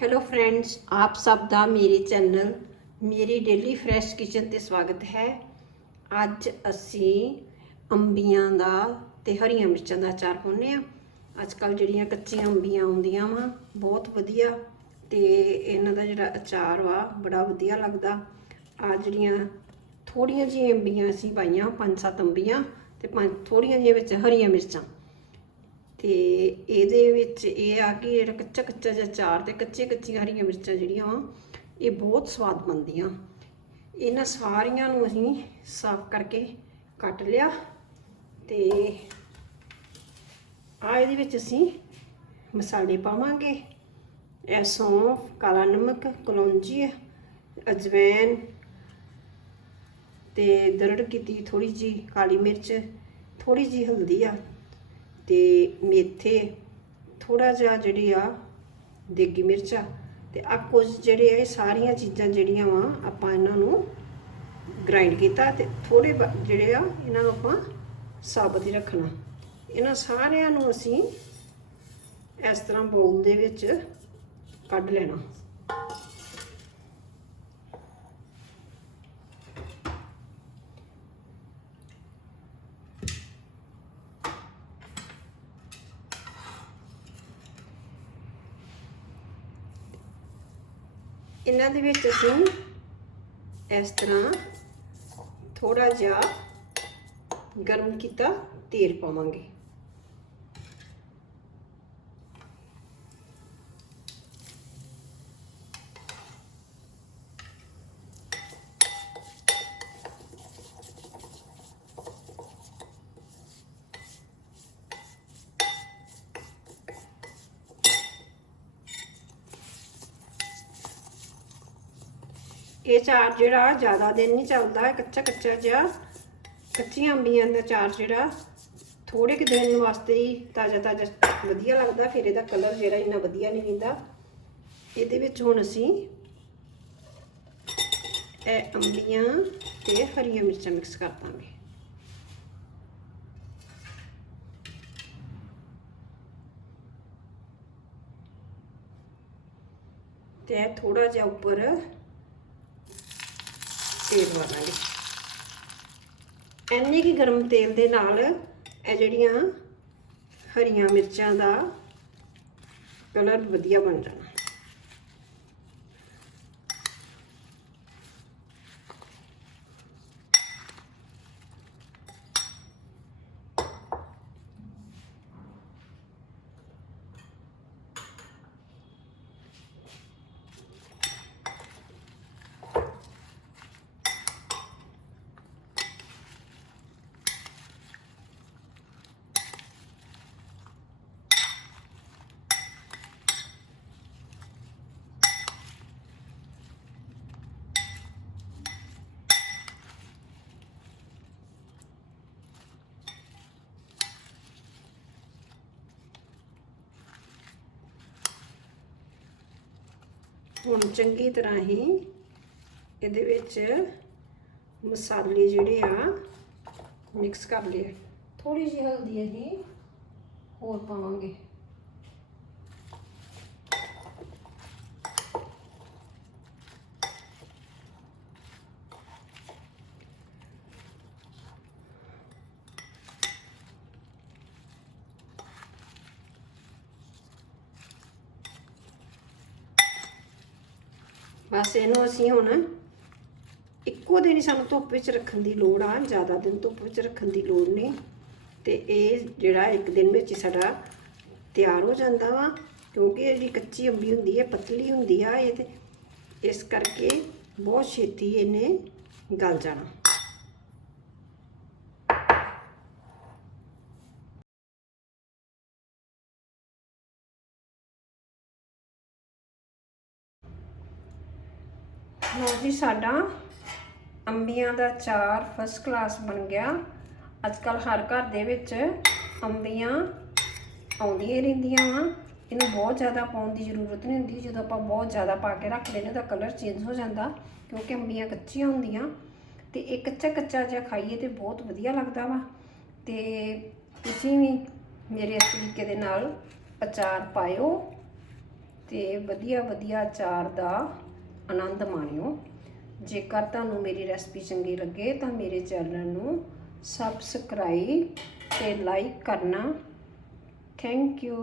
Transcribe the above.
Hello friends ਆਪ ਸਭ ਦਾ ਮੇਰੇ ਚੈਨਲ ਮੇਰੀ ਡੇਲੀ ਫਰੈਸ਼ ਕਿਚਨ ਤੇ ਸਵਾਗਤ ਹੈ ਅੱਜ ਅਸੀਂ ਅੰਬੀਆਂ ਦਾ ਤੇ ਹਰੀਆਂ ਮਿਰਚਾਂ ਦਾ ਅਚਾਰ ਪਾਉਂਦੇ ਆ ਅੱਜ ਕੱਲ ਜਿਹੜੀਆਂ ਕੱਚੀਆਂ ਅੰਬੀਆਂ ਆਉਂਦੀਆਂ ਵਾ ਬਹੁਤ ਵਧੀਆ ਤੇ ਇਹਨਾਂ ਦਾ ਜਿਹੜਾ ਅਚਾਰ ਵਾ ਬੜਾ ਵਧੀਆ ਲੱਗਦਾ ਆ ਜਿਹੜੀਆਂ ਥੋੜੀਆਂ ਜਿਹੀਆਂ ਅੰਬੀਆਂ ਅਸੀਂ ਪਾਈਆਂ ਪੰਜ ਸੱਤ ਅੰਬੀਆਂ ਤੇ ਪੰਜ ਥੋੜੀਆਂ ਜਿਹੀਆਂ ਵਿੱਚ ਹਰੀਆਂ ਮਿਰਚਾਂ ਤੇ ਇਹਦੇ ਵਿੱਚ ਇਹ ਆ ਕਿ ਜਿਹੜਾ ਕੱਚਾ ਕੱਚਾ ਜਿਹਾ ਚਾਰ ਤੇ ਕੱਚੇ ਕੱਚੀਆਂ ਹਰੀਆਂ ਮਿਰਚਾਂ ਜਿਹੜੀਆਂ ਵਾ, ਇਹ ਬਹੁਤ ਸਵਾਦ ਬਣਦੀਆਂ। ਇਹਨਾਂ ਸਾਰੀਆਂ ਨੂੰ ਅਸੀਂ ਸਾਫ਼ ਕਰਕੇ ਕੱਟ ਲਿਆ ਤੇ ਆ ਇਹਦੇ ਵਿੱਚ ਅਸੀਂ ਮਸਾਲੇ ਪਾਵਾਂਗੇ। ਇਹ ਸੌਂਫ, ਕਾਲਾ ਨਮਕ, ਕਲੌਂਜੀ, ਅਜਵੈਨ ਤੇ ਦਰੜ ਕੀਤੀ ਥੋੜੀ ਜੀ ਕਾਲੀ ਮਿਰਚ ਥੋੜੀ ਜੀ ਹਲਦੀ ਆ। ਤੇ ਮੇਥੇ ਥੋੜਾ ਜਿਹਾ ਜਿਹੜੀ ਆ ਦੇਗੀ ਮਿਰਚਾਂ ਤੇ ਆ ਕੁਝ ਜਿਹੜੇ ਆ, ਇਹ ਸਾਰੀਆਂ ਚੀਜ਼ਾਂ ਜਿਹੜੀਆਂ ਵਾ, ਆਪਾਂ ਇਹਨਾਂ ਨੂੰ ਗ੍ਰਾਈਂਡ ਕੀਤਾ ਤੇ ਥੋੜੇ ਜਿਹੜੇ ਆ, ਇਹਨਾਂ ਨੂੰ ਆਪਾਂ ਸਾਬਤ ਹੀ ਰੱਖਣਾ। ਇਹਨਾਂ ਸਾਰਿਆਂ ਨੂੰ ਅਸੀਂ ਇਸ ਤਰ੍ਹਾਂ ਬੋਲ ਦੇ ਵਿੱਚ ਕੱਢ ਲੈਣਾ। ਇਹਨਾਂ ਦੇ ਵਿੱਚ ਅਸੀਂ ਇਸ ਤਰ੍ਹਾਂ ਥੋੜਾ ਜਿਹਾ ਗਰਮ ਕੀਤਾ ਤੇਲ ਪਾਵਾਂਗੇ। ਇਹ ਚਾਰ ਜਿਹੜਾ ਜ਼ਿਆਦਾ ਦਿਨ ਨਹੀਂ ਚੱਲਦਾ, ਕੱਚਾ ਕੱਚਾ ਜਿਹਾ। ਕੱਚੀਆਂ ਅੰਬੀਆਂ ਦਾ ਚਾਰ ਜਿਹੜਾ ਥੋੜੇ ਕਿ ਦਿਨ ਵਾਸਤੇ ਹੀ ਤਾਜ਼ਾ ਤਾਜ਼ਾ ਵਧੀਆ ਲੱਗਦਾ, ਫਿਰ ਇਹਦਾ ਕਲਰ ਜਿਹੜਾ ਇੰਨਾ ਵਧੀਆ ਨਹੀਂ ਹੁੰਦਾ ਇਹਦੇ ਵਿੱਚ ਹੁਣ ਅਸੀਂ ਇਹ ਅੰਬੀਆਂ ਤੇ ਹਰੀਆਂ ਮਿਰਚਾਂ ਮਿਕਸ ਕਰ ਦਾਂਗੇ। ਤੇ ਥੋੜਾ ਜਿਹਾ ਉੱਪਰ ਤੇਲ ਪਾਵਾਂਗੇ। ਐਨੇ ਕੀ ਗਰਮ ਤੇਲ ਦੇ ਨਾਲ ਇਹ ਜਿਹੜੀਆਂ ਹਰੀਆਂ ਮਿਰਚਾਂ ਦਾ ਕਲਰ ਵਧੀਆ ਬਣ ਜਾਣਾ। ਹੁਣ ਚੰਗੀ ਤਰ੍ਹਾਂ ਹੀ ਇਹਦੇ ਵਿੱਚ ਮਸਾਲੇ ਜਿਹੜੇ ਆ ਮਿਕਸ ਕਰ ਲਿਆ ਥੋੜੀ ਜਿਹੀ ਹਲਦੀ ਅਸੀਂ ਹੋਰ ਪਾਵਾਂਗੇ। ਬਸ ਇਹਨੂੰ ਅਸੀਂ ਹੁਣ ਇੱਕੋ ਦਿਨ ਹੀ ਸਾਨੂੰ ਧੁੱਪ ਵਿੱਚ ਰੱਖਣ ਦੀ ਲੋੜ ਆ, ਜ਼ਿਆਦਾ ਦਿਨ ਧੁੱਪ ਵਿੱਚ ਰੱਖਣ ਦੀ ਲੋੜ ਨਹੀਂ। ਤੇ ਇਹ ਜਿਹੜਾ ਇੱਕ ਦਿਨ ਵਿੱਚ ਹੀ ਸਾਡਾ ਤਿਆਰ ਹੋ ਜਾਂਦਾ ਵਾ, ਕਿਉਂਕਿ ਇਹ ਜਿਹੜੀ ਕੱਚੀ ਅੰਬੀ ਹੁੰਦੀ ਹੈ, ਪਤਲੀ ਹੁੰਦੀ ਆ, ਇਹ ਤੇ ਇਸ ਕਰਕੇ ਬਹੁਤ ਛੇਤੀ ਇਹਨੇ ਗਲ ਜਾਣਾ। ਲਓ ਜੀ, ਸਾਡਾ ਅੰਬੀਆਂ ਦਾ ਚਾਰ ਫਸਟ ਕਲਾਸ ਬਣ ਗਿਆ। ਅੱਜ ਕੱਲ ਹਰ ਘਰ ਦੇ ਵਿੱਚ ਅੰਬੀਆਂ ਆਉਂਦੀਆਂ ਰਹਿੰਦੀਆਂ ਵਾ। ਇਹਨੂੰ ਬਹੁਤ ਜ਼ਿਆਦਾ ਪਾਉਣ ਦੀ ਜ਼ਰੂਰਤ ਨਹੀਂ ਹੁੰਦੀ। ਜਦੋਂ ਆਪਾਂ ਬਹੁਤ ਜ਼ਿਆਦਾ ਪਾ ਕੇ ਰੱਖ ਲੈਨੇ ਤਾਂ ਕਲਰ ਚੇਂਜ ਹੋ ਜਾਂਦਾ, ਕਿਉਂਕਿ ਅੰਬੀਆਂ ਕੱਚੀਆਂ ਹੁੰਦੀਆਂ। ਤੇ ਇਹ ਕੱਚਾ ਕੱਚਾ ਜਿਹਾ ਖਾਈਏ ਤੇ ਬਹੁਤ ਵਧੀਆ ਲੱਗਦਾ ਵਾ। ਤੇ ਤੁਸੀਂ ਵੀ ਮੇਰੇ ਇਸ ਤਰੀਕੇ ਦੇ ਨਾਲ ਅਚਾਰ ਪਾਇਓ। ਤੇ ਵਧੀਆ ਵਧੀਆ ਅਚਾਰ ਦਾ ਆਨੰਦ ਮਾਣਿਓ। ਜੇਕਰ ਤੁਹਾਨੂੰ ਮੇਰੀ ਰੈਸਪੀ ਚੰਗੀ ਲੱਗੇ ਤਾਂ ਮੇਰੇ ਚੈਨਲ ਨੂੰ ਸਬਸਕ੍ਰਾਈਬ ਤੇ ਲਾਈਕ ਕਰਨਾ। Thank you